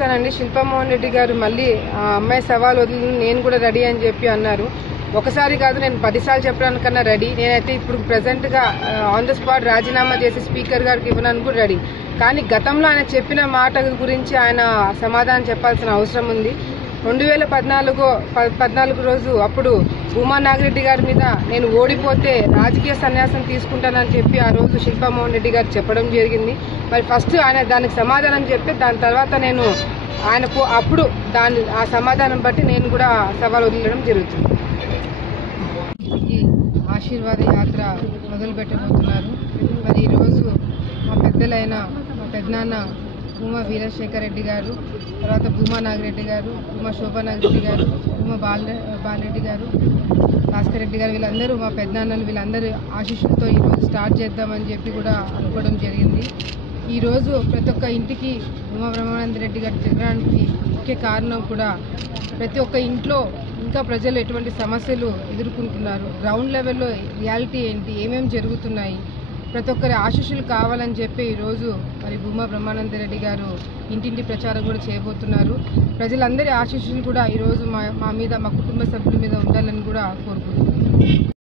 చేస్తానండి శిల్పమోహన్ రెడ్డి గారు మళ్ళీ ఆ అమ్మాయి సవాల్ వదిలి నేను కూడా రెడీ అని చెప్పి అన్నారు. ఒకసారి కాదు నేను పదిసార్లు చెప్పడానికన్నా రెడీ. నేనైతే ఇప్పుడు ప్రజెంట్గా ఆన్ ద స్పాట్ రాజీనామా చేసి స్పీకర్ గారికి ఇవ్వడానికి కూడా రెడీ. కానీ గతంలో ఆయన చెప్పిన మాట గురించి ఆయన సమాధానం చెప్పాల్సిన అవసరం ఉంది. రెండు వేల పద్నాలుగు పద్నాలుగు రోజు అప్పుడు ఉమా నాగిరెడ్డి గారి మీద నేను ఓడిపోతే రాజకీయ సన్యాసం తీసుకుంటానని చెప్పి ఆ రోజు శిల్పామోహన్ రెడ్డి గారు చెప్పడం జరిగింది. మరి ఫస్ట్ ఆయన దానికి సమాధానం చెప్పి దాని తర్వాత నేను ఆయన అప్పుడు దాని ఆ సమాధానం బట్టి నేను కూడా సవాల్ వదిలడం జరుగుతుంది. ఈ ఆశీర్వాద యాత్ర మొదలు పెట్టబోతున్నారు మరి ఈరోజు మా పెద్దలైన మా పెద్దనాన్న భూమా వీరశేఖర్ రెడ్డి గారు తర్వాత భూమా నాగిరెడ్డి గారు భూమా శోభా నాగిరెడ్డి గారు భూమా బాల బాలరెడ్డి గారు భాస్కర్ రెడ్డి గారు వీళ్ళందరూ మా పెద్దనాన్నలు వీళ్ళందరూ ఆశీస్సులతో ఈరోజు స్టార్ట్ చేద్దామని చెప్పి కూడా అనుకోవడం జరిగింది. ఈరోజు ప్రతి ఒక్క ఇంటికి ఉమా బ్రహ్మానంద రెడ్డి గారు తిరగడానికి ముఖ్య కారణం కూడా ప్రతి ఒక్క ఇంట్లో ఇంకా ప్రజలు ఎటువంటి సమస్యలు ఎదుర్కొంటున్నారు గ్రౌండ్ లెవెల్లో రియాలిటీ ఏంటి ఏమేమి జరుగుతున్నాయి ప్రతి ఒక్కరి ఆశీస్సులు కావాలని చెప్పి ఈరోజు మరి భూమా బ్రహ్మానంద రెడ్డి గారు ఇంటింటి ప్రచారం కూడా చేయబోతున్నారు. ప్రజలందరి ఆశీస్సులు కూడా ఈరోజు మా మా మీద మా కుటుంబ సభ్యుల మీద ఉండాలని కూడా కోరుకుంటున్నాను.